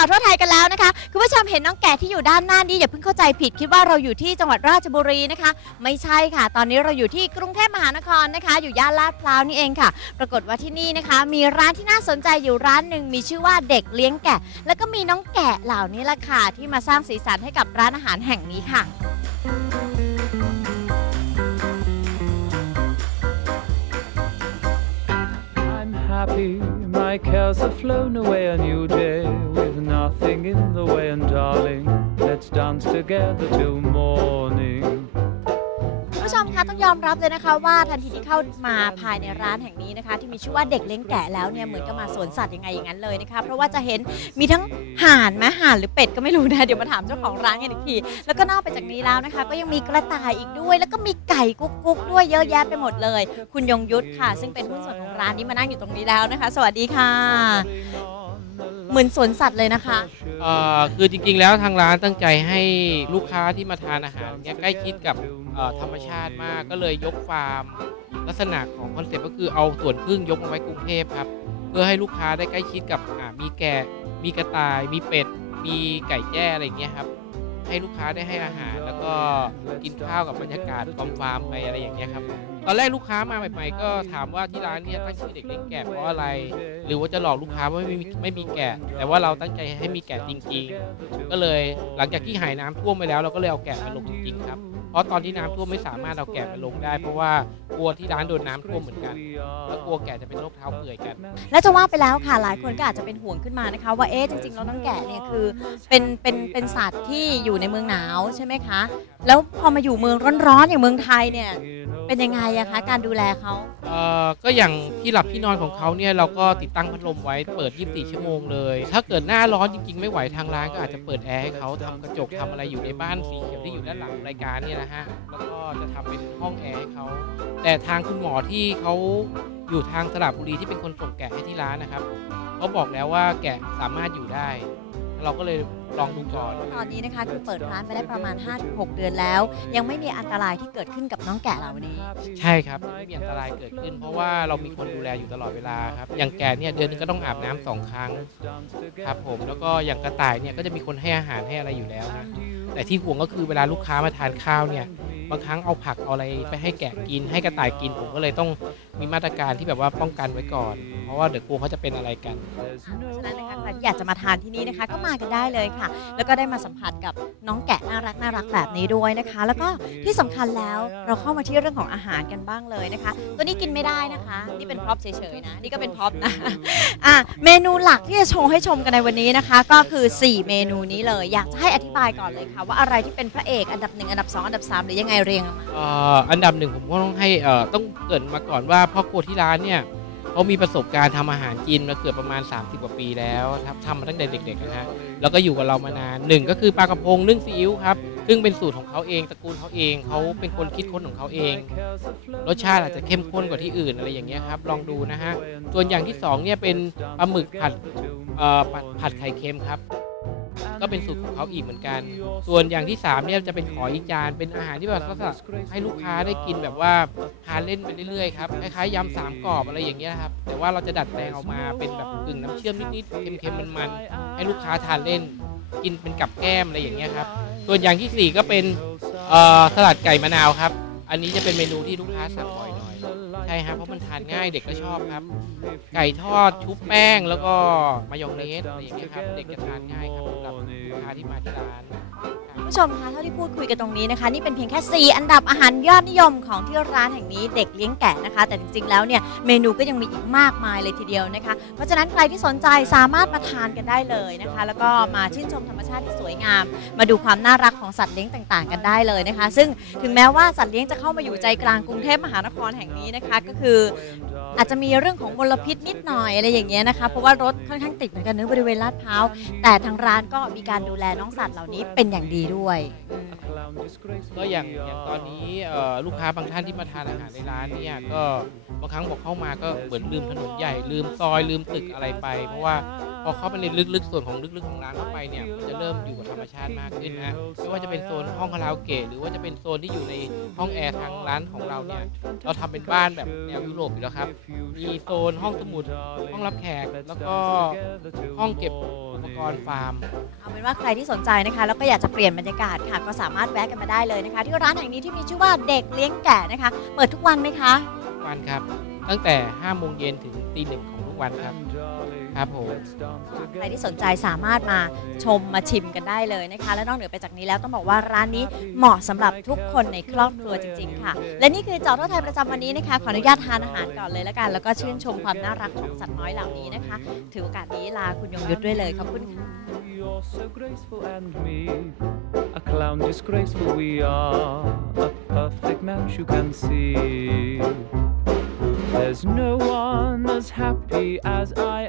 ข่าทั่วไทยกันแล้วนะคะคุณผู้ชมเห็นน้องแกะที่อยู่ด้านหน้านี้อย่าเพิ่งเข้าใจผิดคิดว่าเราอยู่ที่จังหวัดราชบุรีนะคะ ไม่ใช่ค่ะ ตอนนี้เราอยู่ที่กรุงเทพมหานครนะคะ อยู่ย่านลาดพร้าวนี่เองค่ะ ปรากฏว่าที่นี่นะคะ มีร้านที่น่าสนใจอยู่ร้านหนึ่งมีชื่อว่าเด็กเลี้ยงแกะ แล้วก็มีน้องแกะเหล่านี้ละค่ะที่มาสร้างสีสันให้กับร้านอาหารแห่งนี้ค่ะ happy, my cares have flown away a new day with nothing in the way, and darling, let's dance together till morning. คุณผู้ชมคะต้องยอมรับเลยนะคะว่าทันทีที่เข้ามาภายในร้านแห่งนี้นะคะ ที่มีชื่อว่าเด็กเลี้ยงแกะแล้วเนี่ยเหมือนกับมาสวนสัตว์ยังไงอย่างนั้นเลยนะคะเพราะว่าจะเห็นมีทั้งห่านไหมห่านหรือเป็ดก็ไม่รู้นะเดี๋ยวมาถามเจ้าของร้านกันอีกทีแล้วก็นอกไปจากนี้แล้วนะคะ ก็ยังมีกระต่ายอีกด้วย แล้วก็มีไก่กุ๊กกุ๊กด้วยเยอะแยะไปหมดเลย คุณยงยุทธค่ะ ซึ่งเป็นหุ้นส่วนของร้านนี้มานั่งอยู่ตรงนี้แล้วนะคะ สวัสดีค่ะ เหมือนสวนสัตว์เลยนะคะ เอ่อคือจริงๆแล้วทางร้านตั้งใจให้ลูกค้าที่มาทานอาหารเนี่ยใกล้ชิดกับเอ่อธรรมชาติมากก็เลยยกฟาร์ม ลักษณะของคอนเซ็ปต์ก็คือเอาส่วนพึ่งยกมาไว้กรุงเทพครับ เพื่อให้ลูกค้าได้ใกล้ชิดกับอ่ามีแกะมีกระต่าย มีเป็ด มีไก่แจ้อะไรอย่างเงี้ยครับ ให้ลูกค้าได้ให้อาหารแล้วก็กินข้าวกับบรรยากาศฟาร์มฟาร์มไปอะไรอย่างเงี้ยครับ อนแรกลูกค้ามาใหม่ๆก็ถามว่าที่ร้านเนี่ยตั้งชื่อเด็กเลี้ยงแกะเพราะอะไร หรือว่าจะหลอกลูกค้าว่าไม่มีไม่มีแกะ แต่ว่าเราตั้งใจให้มีแกะจริง ๆ ก็เลยหลังจากที่หายน้ำท่วมไปแล้วเราก็เลยเอาแกะมาลงจริงๆครับเพราะตอนที่น้ำท่วมไม่สามารถเอาแกะมาลงได้ เพราะว่ากลัวที่ร้านโดนน้ำท่วมเหมือนกันแล้วกลัวแกะจะเป็นโรคเท้าเปื่อยกัน และจะว่าไปแล้วค่ะหลายคนก็อาจจะเป็นห่วงขึ้นมานะคะ ว่าเอ๊ะจริงๆแล้วน้องแกะเนี่ยคือเป็นเป็นเป็นสัตว์ที่อยู่ในเมืองหนาวใช่ไหมคะ แล้วพอมาอยู่เมืองร้อนๆอย่างเมืองไทยเนี่ย เป็นยังไงอะคะการดูแลเขาเอ่อก็อย่างที่หลับที่นอนของเขาเนี่ยเราก็ติดตั้งพัดลมไว้เปิด 24 ชั่วโมงเลย ถ้าเกิดหน้าร้อนจริงๆ ไม่ไหวทางร้านก็อาจจะเปิดแอร์ให้เขาทำกระจกทำอะไรอยู่ในบ้านสีเขียวที่อยู่ด้านหลังรายการเนี่ยนะฮะแล้วก็จะทำเป็นห้องแอร์ให้เขาแต่ทางคุณหมอที่เขาอยู่ทางสระบุรีที่เป็นคนส่งแกะให้ที่ร้านนะครับเขาบอกแล้วว่าแกะสามารถอยู่ได้ เราก็เลยลองดูก่อน ตอนนี้นะคะคือเปิดร้านไปได้ประมาณ 5-6 เดือนแล้ว ยังไม่มีอันตรายที่เกิดขึ้นกับน้องแกะเหล่านี้ ใช่ครับไม่มีอันตรายเกิดขึ้น เพราะว่าเรามีคนดูแลอยู่ตลอดเวลาครับอย่างแกะเนี่ยเดือนนึงก็ต้องอาบน้ำสองครั้งครับผมแล้วก็อย่างกระต่ายเนี่ยก็จะมีคนให้อาหารให้อะไรอยู่แล้วนะแต่ที่ห่วงก็คือเวลาลูกค้ามาทานข้าวเนี่ยบางครั้งเอาผักเอาอะไรไปให้แกะกิน ให้กระต่ายกินผมก็เลยต้องมีมาตรการที่แบบว่าป้องกันไว้ก่อนเพ ราะว่าเดี๋ยวกลัวเขาจะเป็นอะไรกัน ฉะนั้นนะคะใครที่อยากจะมาทานที่นี่นะคะ ก็มากันได้เลยค่ะ แล้วก็ได้มาสัมผัสกับน้องแกะน่ารักน่ารักแบบนี้ด้วยนะคะ แล้วก็ที่สำคัญแล้วเราเข้ามาที่เรื่องของอาหารกันบ้างเลยนะคะ ตัวนี้กินไม่ได้นะคะ นี่เป็นพร็อพเฉยๆนะ นี่ก็เป็นพร็อพนะ อะเมนูหลักที่จะโชว์ให้ชมกันในวันนี้นะคะ ก็คือ 4 เมนูนี้เลย อยากจะให้อธิบายก่อนเลยค่ะ ว่าอะไรที่เป็นพระเอกอันดับหนึ่งอันดับสองอันดับสามหรือยังไงเรียงลงมา เอ่ออันดับหนึ่งผมก็ต้องให้เอ่อต้องเกรินมาก่อนว่าพ่อครัวที่ร้านเนี่ย เขามีประสบการณ์ทำอาหารจีนมาเกือบประมาณ 30 กว่าปีแล้วครับทำมาตั้งแต่เด็กๆนะฮะแล้วก็อยู่กับเรามานานหนึ่งก็คือปลากระพงนึ่งซีอิ๊วครับซึ่งเป็นสูตรของเขาเองตระกูลเขาเองเขาเป็นคนคิดค้นของเขาเอง รสชาติอาจจะเข้มข้นกว่าที่อื่นอะไรอย่างเงี้ยครับลองดูนะฮะส่วนอย่างที่สองเนี่ยเป็นปลาหมึกผัดผัดผัดไข่เค็มครับ ก็เป็นสูตรของเขาอีกเหมือนกัน ส่วนอย่างที่3เนี่ยจะเป็นขออีจาน เป็นอาหารที่แบบลักษณะให้ลูกค้าได้กินแบบว่าทานเล่นไปเรื่อยๆครับคล้ายๆยำสามกรอบอะไรอย่างเงี้ยครับแต่ว่าเราจะดัดแปลงออกมาเป็นแบบกึ่งน้ำเชื่อมนิดๆเค็มๆมันๆให้ลูกค้าทานเล่น กินเป็นกับแก้มอะไรอย่างเงี้ยครับส่วนอย่างที่สี่ก็เป็นเอ่อสลัดไก่มะนาวครับ อันนี้จะเป็นเมนูที่ลูกค้าสั่งบ่อย ช่ครับเพราะมันทานง่ายเด็กก็ชอบครับ ไก่ทอดชุบแป้งแล้วก็มายองเนสอะไรอย่างเงี้ยครับเด็กจะทานง่ายครับสำหรับลูกค้าที่มาที่ร้าน ผู้ชมคะเท่าที่พูดคุยกันตรงนี้นะคะ นี่เป็นเพียงแค่ 4 อันดับอาหารยอดนิยมของที่ร้านแห่งนี้เด็กเลี้ยงแกะนะคะ แต่จริงๆแล้วเนี่ยเมนูก็ยังมีอีกมากมายเลยทีเดียวนะคะ เพราะฉะนั้นใครที่สนใจสามารถมาทานกันได้เลยนะคะ แล้วก็มาชื่นชมธรรมชาติที่สวยงาม มาดูความน่ารักของสัตว์เลี้ยงต่างๆ กันได้เลยนะคะ ซึ่งถึงแม้ว่าสัตว์เลี้ยงจะเข้ามาอยู่ใจกลางกรุงเทพมหานครแห่งนี้นะคะ ก็คือ อาจจะมีเรื่องของมลพิษนิดหน่อยอะไรอย่างเงี้ยนะคะ เพราะว่ารถค่อนข้างติดเหมือนกันเนื้อะบริเวณลาดพร้าวแต่ทางร้านก็มีการดูแลน้องสัตว์เหล่านี้เป็นอย่างดีด้วย ก็อย่างอย่างตอนนี้เอ่อลูกค้าบางท่านที่มาทานอาหารในร้านเนี่ยก็บางครั้งบอกเข้ามาก็เหมือนลืมถนนใหญ่ลืมซอยลืมตึกอะไรไป เพราะว่า พอเข้าไปในลึกๆส่วนของลึกๆของร้านเข้าไปเนี่ยมันจะเริ่มอยู่กับธรรมชาติมากขึ้นนะฮะไม่ว่าจะเป็นโซนห้องคาราโอเกะหรือว่าจะเป็นโซนที่อยู่ในห้องแอร์ทางร้านของเราเนี่ยเราทำเป็นบ้านแบบแนวยุโรปอยู่แล้วครับ มีโซนห้องสมุดห้องรับแขกแล้วก็ห้องเก็บอุปกรณ์ฟาร์มเอาเป็นว่าใครที่สนใจนะคะแล้วก็อยากจะเปลี่ยนบรรยากาศค่ะ ก็สามารถแวะกันมาได้เลยนะคะ ที่ร้านแห่งนี้ที่มีชื่อว่าเด็กเลี้ยงแกะนะคะ เปิดทุกวันไหมคะทุกวันครับ ตั้งแต่5โมงเย็นถึงตีหนึ่งของทุกวันครับ ครับผมใครที่สนใจสามารถมาชมมาชิมกันได้เลยนะคะ และนอกเหนือไปจากนี้แล้วต้องบอกว่าร้านนี้เหมาะสำหรับทุกคนในครอบครัวจริง ๆ ค่ะ และนี่คือเจอรถไทยประจำวันนี้นะคะขออนุญาตทานอาหารก่อนเลยแล้วกัน แล้วก็ชื่นชมความน่ารักของสัตว์น้อยเหล่านี้นะคะ ถือโอกาสนี้ลาคุณยงยุทธด้วยเลยขอบคุณค่ะ You're so graceful and me, a clown disgraceful we are, a perfect match you can see. There's no one as happy as I